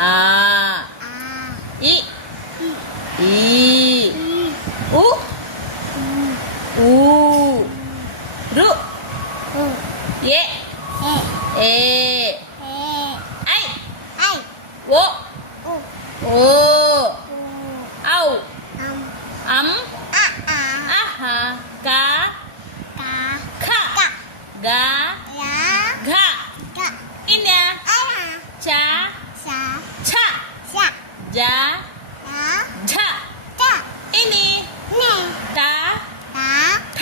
ఆ ఇ ఈ ఉ ఊ రు ఏ ఏ ఐ ఓ ఓ ఔ అం అహ కా ఖ గా ఘ ఇన్య చ ఛ జ ఝ ఇని ట ఠ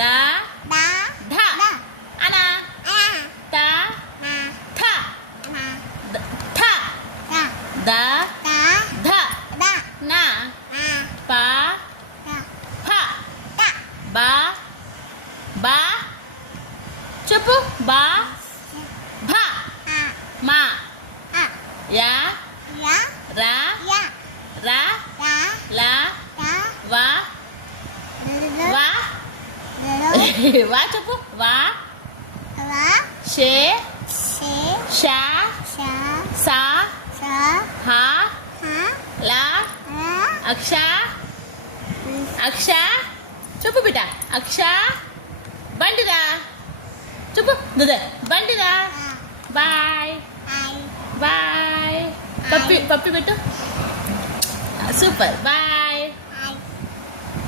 ద ధ అన త థ థ ద ధ న ప ఫ బ బ చెప్పు బా భ మా యా రా రా లా వా వా వా చెప్పు వా షే షా సా హా లా అక్ష అక్ష చెప్పు బిడ్డ అక్ష బండిరా చెప్పు బండిరా బాయ్ బాయ్ పప్పి పెట్టు సూపర్ బాయ్.